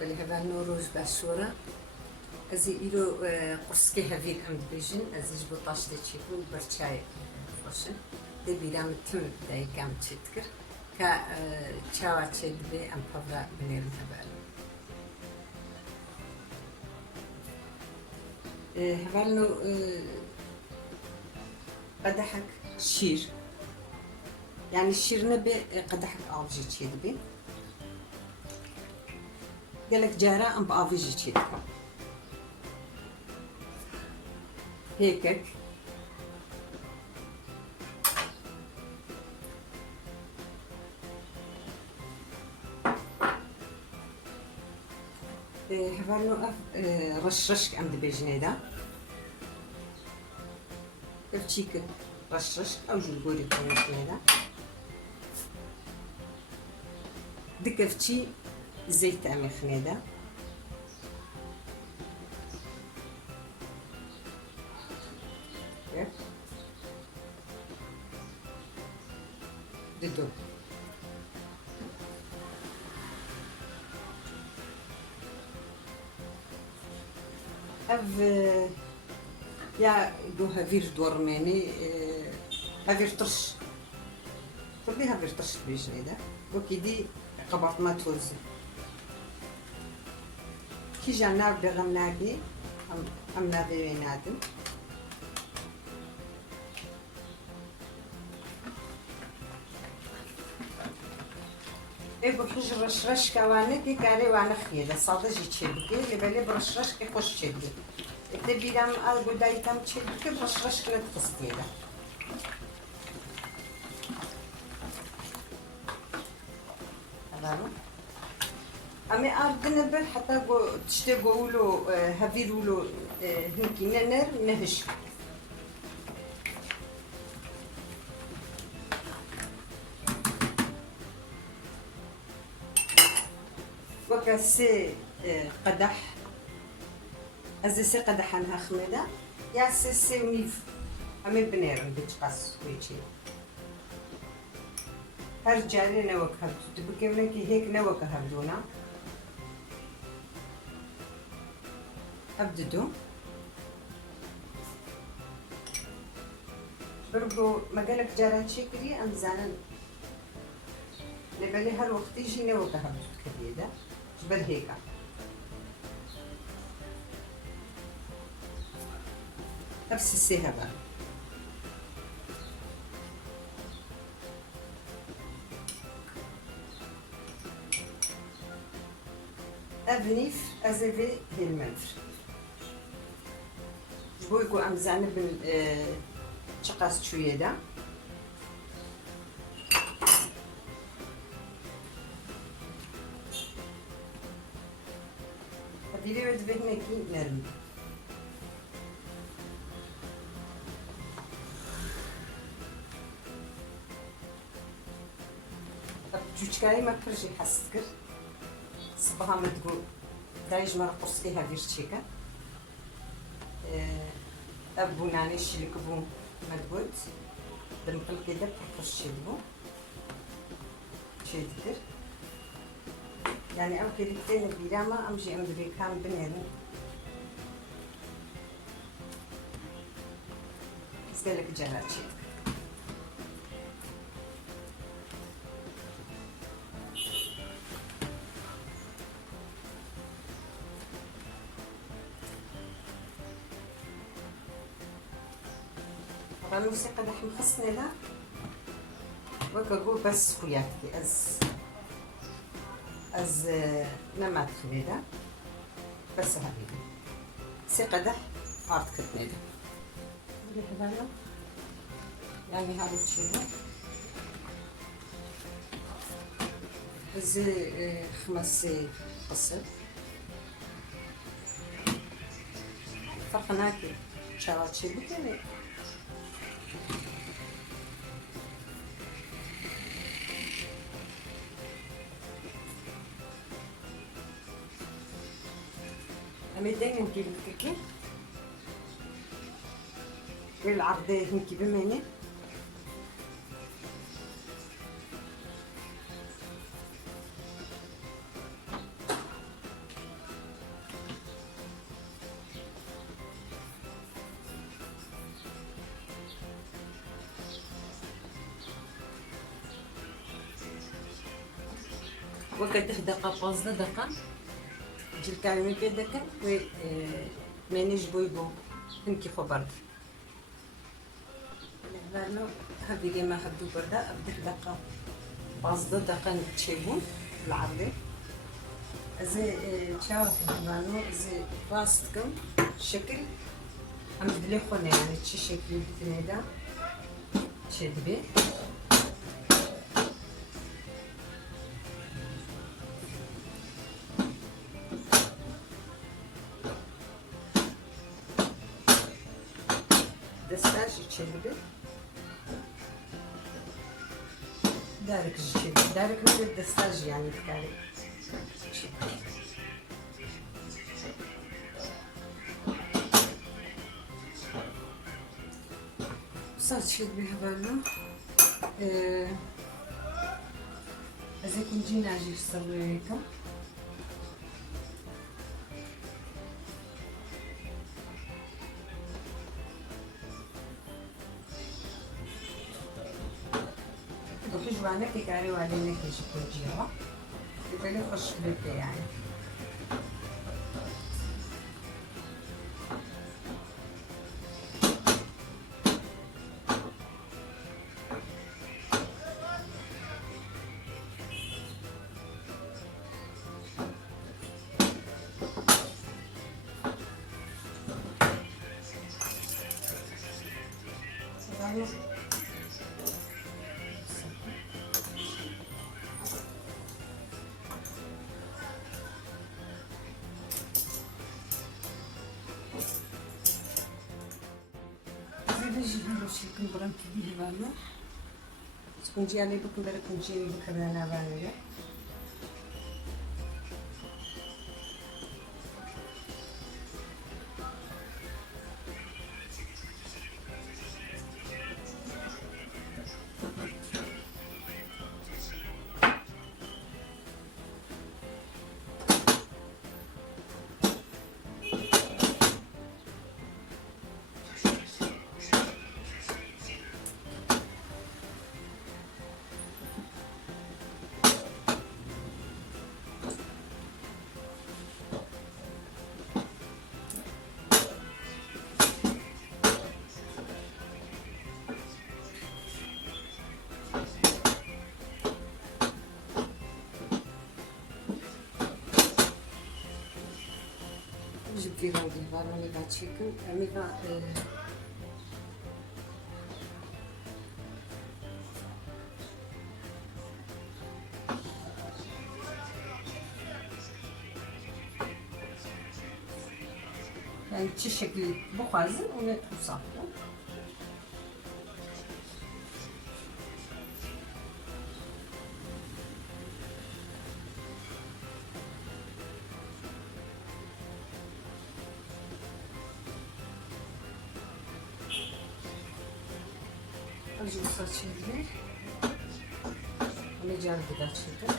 ولی هوا نوروز باشورا از ایرو قرص که هفید ام بیشن ازش بطاش دچیکو برچای باشن دبیرم تم دایکم چیتکر که چاوا چید به ام پاورا بنیرم هبال هبالنو قدحك شير يعني الشير نبي قدحك أوفجي تشيد بي قالك جارة أم بأوفجي تشيد هيكك هبالنو رشرشك أم دبيجني دا كفتشيك رشرشك أو جلبوري كونشني دا دكفتشي زيت أمي خنيدا ددو أف يا دو هافير دورميني هافير طرش تردي هافير طرش بيجني دا وكيدي قبط ما توزي كي جانا بغمناكي أم نابي وينادم ابو حجر رشرش كوانكي كاري وانا خيدا صادجي تشبكي اللي بالي برشرش كي خوش تشبكي تبي دام الغو دايتام تشبكي برشرش كنت خصتيدا هذا أمي أردنا بر حتى تشتي قولو هفيرولو هنكي ننر نهش وكاسي قدح أزسي قدح عنها خميدة يا سي ميف أمي بنيرن بتقص ويجي هرجالي نوك هبدو تبكي منكي هيك نوك هبدونا أبددو برقو مقالك جارات شكري أم زانن لبالي هالوقت يجي نوك هبدو كبيدة جبل هيكا نفس السهبة أبنيف أزفي هالمنفر جبويكو أمزانة شقاس شوية دا هديلي ود بهنكي نرمي جوجكاي ما كرجي حسكر صبها متقول دايج مرة قرص فيها فيرتشيكا أبو نانيش اللي كبو مدقود دمقل كده بحفرش شيلبو شيدكر يعني أو كريتين البيرامة أمشي عند بيكام بنيرن اسقالك جرات شيدك الموسيقى نحن خصنا لا وكاقول بس خوياتي از نمات خليدا بس هذه موسيقى ده عارض كتنيدا اللي حبانا يعني هذا تشيله از خمس قصر فرقناكي شغلات شي بكني أمي دايما نجيب الكيكي والعرض هنكي بماني وقت 10 دقائق 15 دقائق جيل كامل كده كان و مانيش بويبو هنكي خبرت لانه هبي ما هبدو بردا ابدك دقة 15 دقائق تشيبون العرضي زي تشاو هبانو زي باستكم شكل عم بدلي خونا يعني تشي شكل بتنيدا تشدبي دستاج تشدبي دارك تشدبي دارك من الدستاج يعني بتاعي صارت شد بها بالنا هذا كنت جينا اجي نسوي هيك دوك جوانا كيكاريو علينا كيجي كنجيها يبقى لي خوش بيبي يعني نجي نمشي كنبرم كديه بالنا سكنجي علي بكم برا كنجي بكرنا بالنا جبت لي راودي فوالا ميغا تشيكن ميغا يعني تشي شكل بخازن ونتوصل اجي وصلت شي انا جاب كده شكل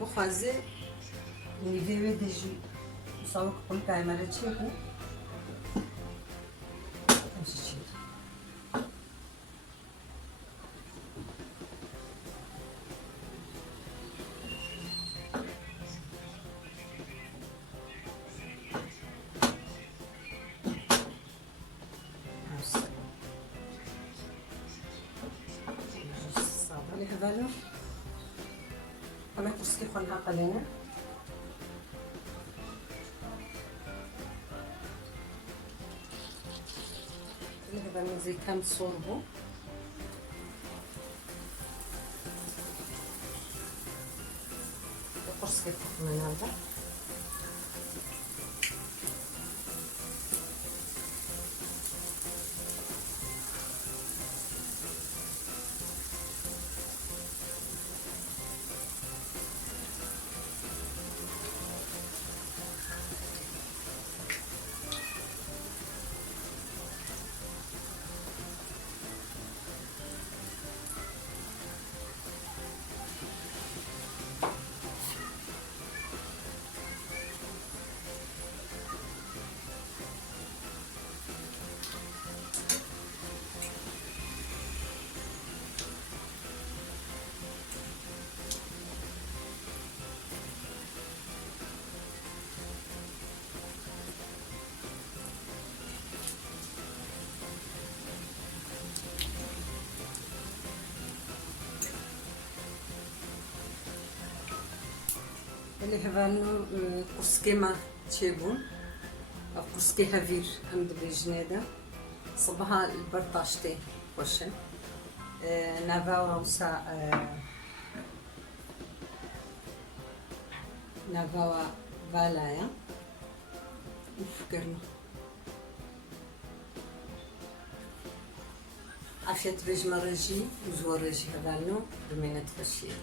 بخازن نيفي ديجي صوك كل كاميرا تشيكو امشي هذا أنا كرسي خلها قليلا هذا زي كم صوربو كرسي من هذا اللي هبالنو قرصكي ما تشيبون قرصكي هافير عند بجنادة صبها البرطاشتي وشن نافاوا وسا نافاوا فالايا وفكرنا عافية بيج مرجي وزور رجي هبالنو بمينة بشير